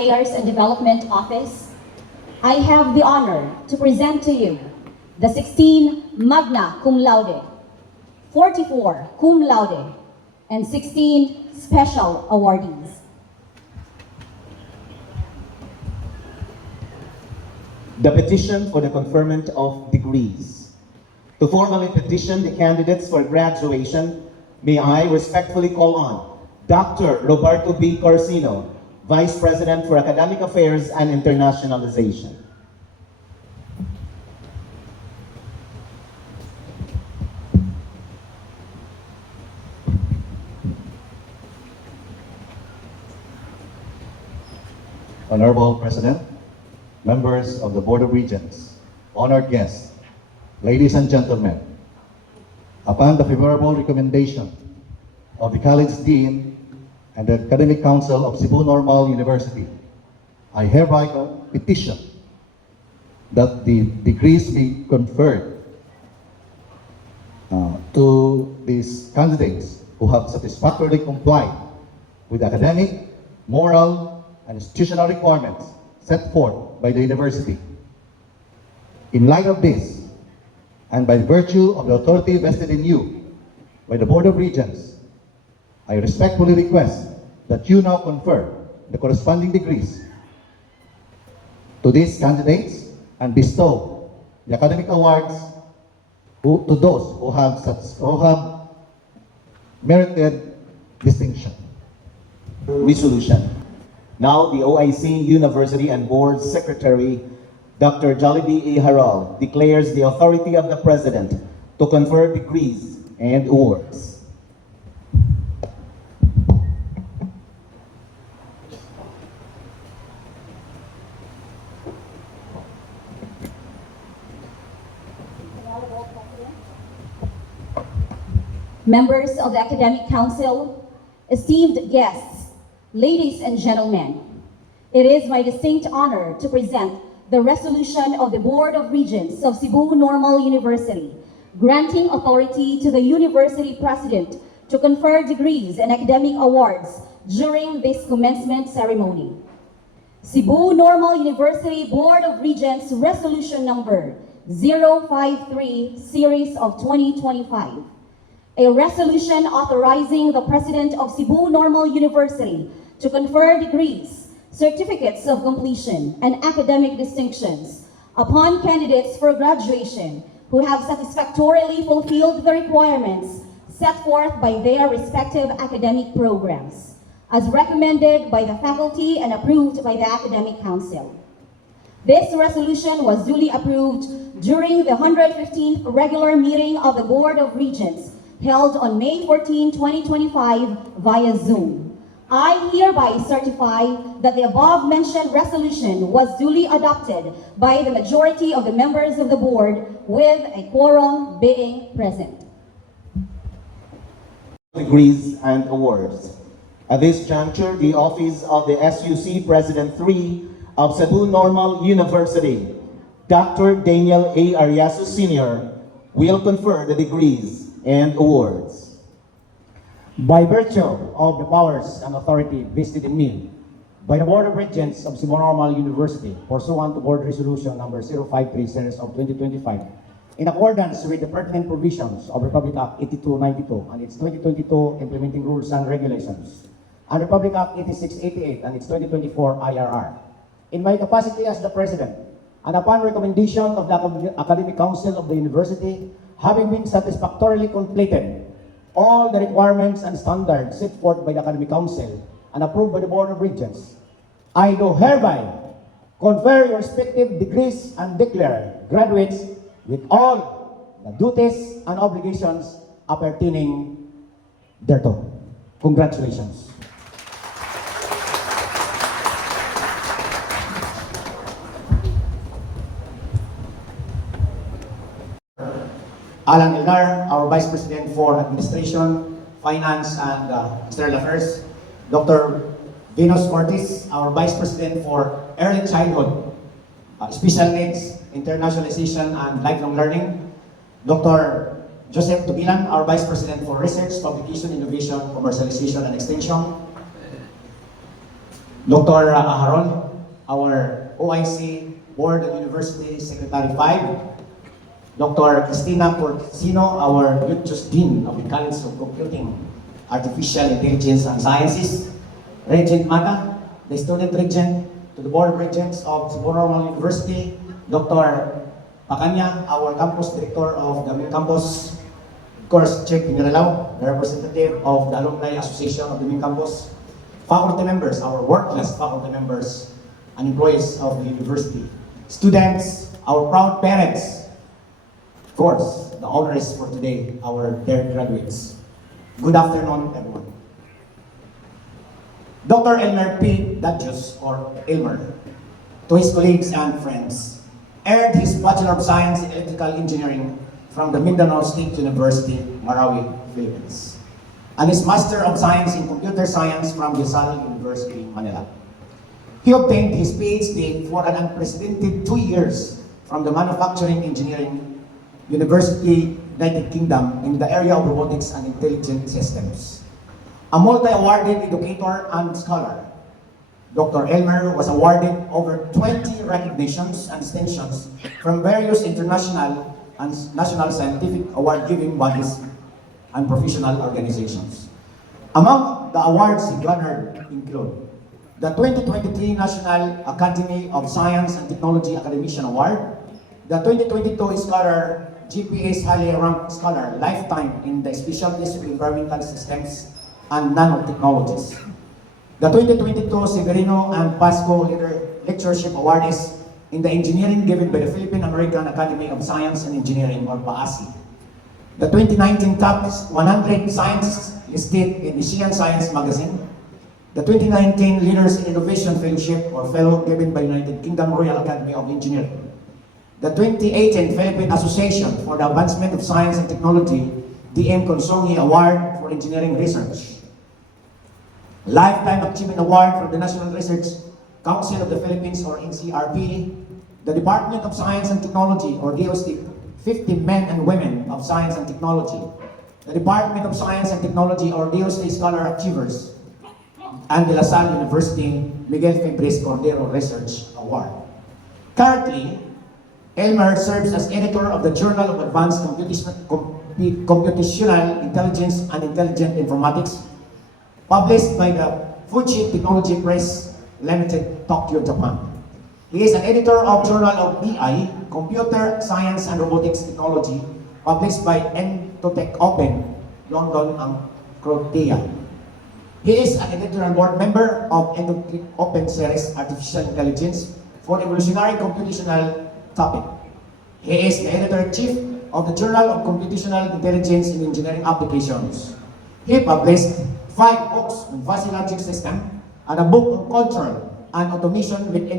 Affairs and Development Office, I have the honor to present to you the 16 magna cum laude, 44 cum laude, and 16 special awardees. The petition for the conferment of degrees. To formally petition the candidates for graduation, may I respectfully call on Dr. Roberto B. Corsino, Vice President for Academic Affairs and Internationalization. Honorable President, members of the Board of Regents, honored guests, ladies and gentlemen, upon the favorable recommendation of the College Dean and the Academic Council of Cebu Normal University, I hereby petition that the degrees be conferred to these candidates who have satisfactorily complied with academic, moral, and institutional requirements set forth by the university. In light of this, and by virtue of the authority vested in you by the Board of Regents, I respectfully request that you now confer the corresponding degrees to these candidates and bestow the academic awards to those who have merited distinction. Resolution. Now, the OIC University and Board Secretary, Dr. Jollibee A. Haral, declares the authority of the President to confer degrees and awards. Members of the Academic Council, esteemed guests, ladies and gentlemen, it is my distinct honor to present the resolution of the Board of Regents of Cebu Normal University, granting authority to the University President to confer degrees and academic awards during this commencement ceremony. Cebu Normal University Board of Regents Resolution Number 053 Series of 2025. A resolution authorizing the President of Cebu Normal University to confer degrees, certificates of completion, and academic distinctions upon candidates for graduation who have satisfactorily fulfilled the requirements set forth by their respective academic programs, as recommended by the faculty and approved by the Academic Council. This resolution was duly approved during the 115th regular meeting of the Board of Regents held on May 14, 2025 via Zoom. I hereby certify that the above-mentioned resolution was duly adopted by the majority of the members of the board, with a quorum being present. Degrees and awards. At this juncture, the office of the SUC President 3 of Cebu Normal University, Dr. Daniel A. Ariaso Sr., will confer the degrees and awards. By virtue of the powers and authority vested in me by the Board of Regents of Cebu Normal University, pursuant to Board Resolution Number 053 Series of 2025, in accordance with the pertinent provisions of Republic Act 8292 and its 2022 implementing rules and regulations, and Republic Act 8688 and its 2024 IRR. In my capacity as the President, and upon recommendation of the Academic Council of the University, having been satisfactorily completed all the requirements and standards set forth by the Academic Council and approved by the Board of Regents, I do hereby confer your respective degrees and declare graduates with all the duties and obligations appertaining thereto. Congratulations. Alan Elnar, our Vice President for Administration, Finance, and External Affairs. Dr. Venus Ortiz, our Vice President for Early Childhood, Special Needs, Internationalization, and Lifelong Learning. Dr. Joseph Tubilan, our Vice President for Research, Publication, Innovation, Commercialization, and Extension. Dr. Aharon, our OIC Board of University Secretary 5, Dr. Cristina Porcino, our Lucius Dean of the College of Computing, Artificial Intelligence and Sciences, Regent Mata, the Student Regent, to the Board of Regents of Cebu Normal University, Dr. Pacanya, our Campus Director of the main campus, of course, Chief Piniralaw, the representative of the Alumni Association of the main campus, faculty members, our work-class faculty members, and employees of the university, students, our proud parents, of course, the honors for today, our dear graduates. Good afternoon, everyone. Dr. Elmer P. Dadius, or Elmer, to his colleagues and friends, earned his Bachelor of Science in Electrical Engineering from the Mindanao State University, Marawi, Philippines, and his Master of Science in Computer Science from Rizal University, Manila. He obtained his PhD for an unprecedented 2 years from the Manufacturing Engineering University, United Kingdom, in the area of robotics and intelligent systems. A multi-awarded educator and scholar, Dr. Elmer was awarded over 20 recognitions and distinctions from various international and national scientific award-giving bodies and professional organizations. Among the awards he garnered include the 2023 National Academy of Science and Technology Academician Award, the 2022 Scholar GPA's Highly Ranked Scholar Lifetime in the Specialties of Environmental Systems and Nanotechnologies, the 2022 Severino and Pasco Lectureship Awardees in the engineering given by the Philippine American Academy of Science and Engineering, or PAASI, the 2019 Top 100 Scientists listed in the Asian Science Magazine, the 2019 Leaders in Innovation Fellowship, or Fellow given by United Kingdom Royal Academy of Engineering, the 2018 Philippine Association for the Advancement of Science and Technology DM Consongi Award for Engineering Research, Lifetime Achievement Award from the National Research Council of the Philippines, or NCRP, the Department of Science and Technology, or DOST, 50 Men and Women of Science and Technology, the Department of Science and Technology, or DOST Scholar Achievers, and the La Salle University Miguel Febres Cordero Research Award. Currently, Elmer serves as editor of the Journal of Advanced Computational Intelligence and Intelligent Informatics, published by the Fuji Technology Press Limited, Tokyo, Japan. He is an editor of Journal of BI, Computer Science and Robotics Technology, published by Entotech Open, London and Croatia. He is an editorial board member of Entotech Open Series Artificial Intelligence for Evolutionary Computational Topic. He is the editor-in-chief of the Journal of Computational Intelligence in Engineering Applications. He published 5 books on fuzzy logic system and a book on culture and automation with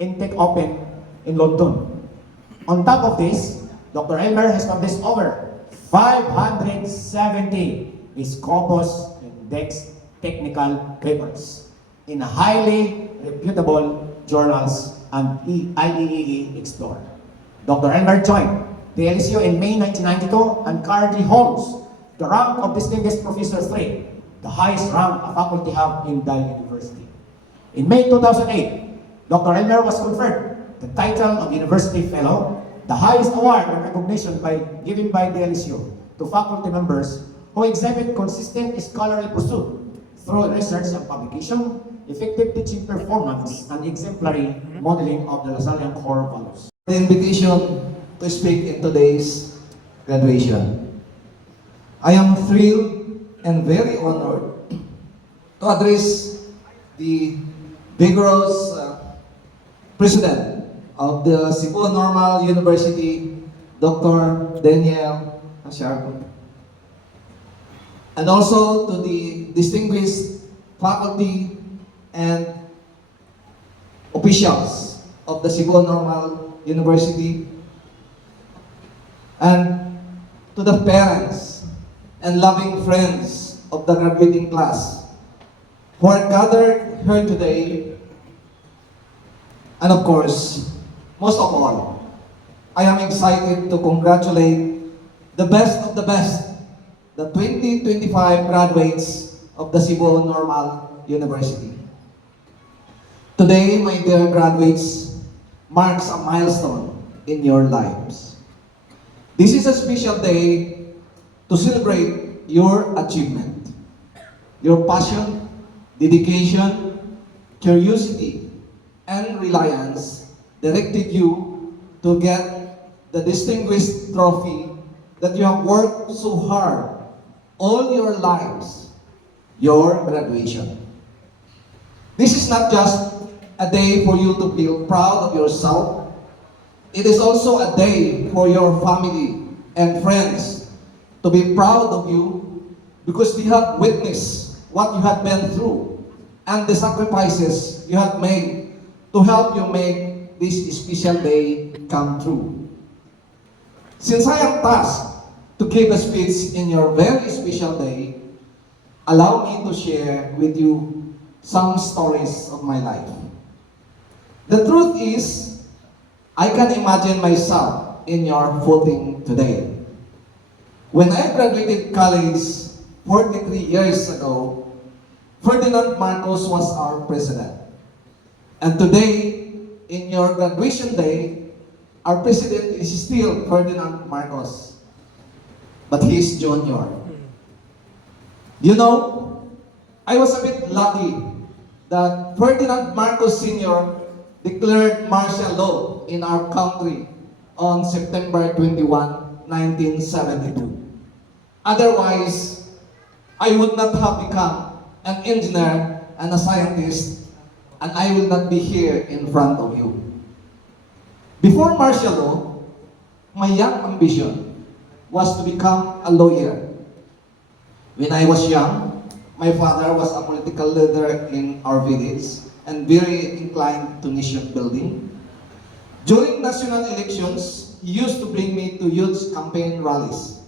Intech Open in London. On top of this, Dr. Elmer has published over 570 Scopus Index technical papers in highly reputable journals and IEEE Explorer. Dr. Elmer joined the LSU in May 1992 and currently holds the rank of Distinguished Professor 3, the highest rank a faculty have in the university. In May 2008, Dr. Elmer was conferred the title of University Fellow, the highest award and recognition given by the LSU to faculty members who exhibit consistent scholarly pursuit through research and publication, effective teaching performance, and exemplary modeling of the Lasallian core values. The invitation to speak in today's graduation. I am thrilled and very honored to address the vigorous President of the Cebu Normal University, Dr. Daniel Asharco, and also to the distinguished faculty and officials of the Cebu Normal University, and to the parents and loving friends of the graduating class who are gathered here today. And of course, most of all, I am excited to congratulate the best of the best, the 2025 graduates of the Cebu Normal University. Today, my dear graduates, marks a milestone in your lives. This is a special day to celebrate your achievement, your passion, dedication, curiosity, and reliance directed you to get the distinguished trophy that you have worked so hard all your lives, your graduation. This is not just a day for you to feel proud of yourself. It is also a day for your family and friends to be proud of you because they have witnessed what you have been through and the sacrifices you have made to help you make this special day come true. Since I am tasked to give a speech in your very special day, allow me to share with you some stories of my life. The truth is, I can imagine myself in your footing today. When I graduated college 43 years ago, Ferdinand Marcos was our president. And today, in your graduation day, our president is still Ferdinand Marcos. But he is junior. You know, I was a bit lucky that Ferdinand Marcos Sr. declared martial law in our country on September 21, 1972. Otherwise, I would not have become an engineer and a scientist, and I will not be here in front of you. Before martial law, my young ambition was to become a lawyer. When I was young, my father was a political leader in our village and very inclined to nation building. During national elections, he used to bring me to youth campaign rallies.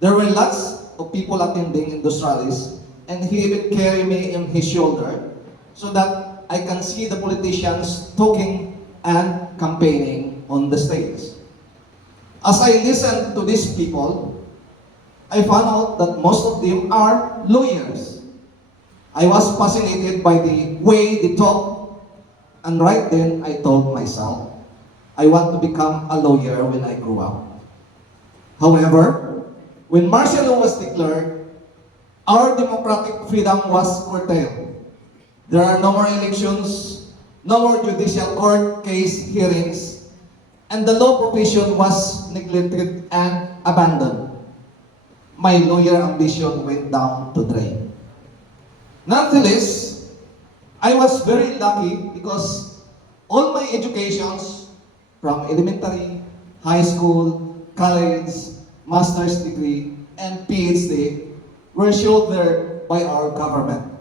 There were lots of people attending in those rallies, and he even carried me in his shoulder so that I can see the politicians talking and campaigning on the stage. As I listened to these people, I found out that most of them are lawyers. I was fascinated by the way they talk, and right then I told myself, I want to become a lawyer when I grow up. However, when martial law was declared, our democratic freedom was curtailed. There are no more elections, no more judicial court case hearings, and the law profession was neglected and abandoned. My lawyer ambition went down the drain. Nonetheless, I was very lucky because all my educations from elementary, high school, college, master's degree, and PhD were shouldered by our government.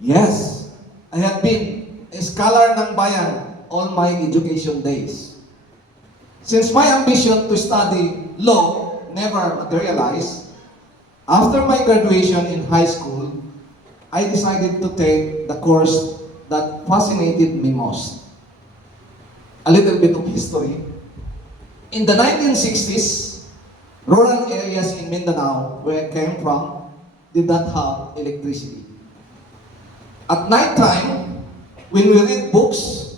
Yes, I have been a scholar ng bayan all my education days. Since my ambition to study law never materialized, after my graduation in high school, I decided to take the course that fascinated me most. A little bit of history. In the 1960s, rural areas in Mindanao, where I came from, did not have electricity. At night time, when we read books,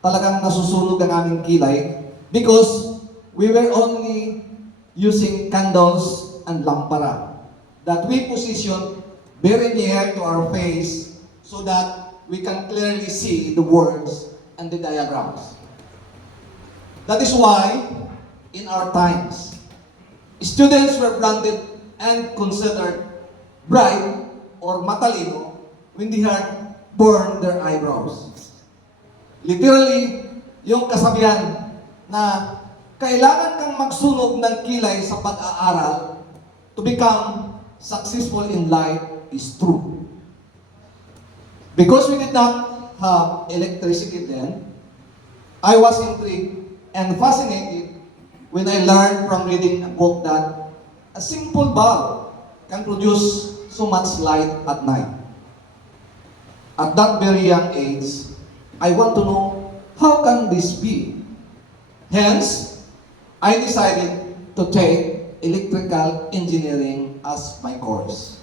talagang nasusunog ang aming kilay because we were only using candles and lampara that we position very near to our face so that we can clearly see the words and the diagrams. That is why, in our times, students were branded and considered bright or matalino when they had burned their eyebrows. Literally, yung kasabihan na kailangan kang magsunog ng kilay sa pag-aaral to become successful in life is true. Because we did not have electricity then, I was intrigued and fascinated when I learned from reading a book that a simple bulb can produce so much light at night. At that very young age, I want to know, how can this be? Hence, I decided to take electrical engineering as my course.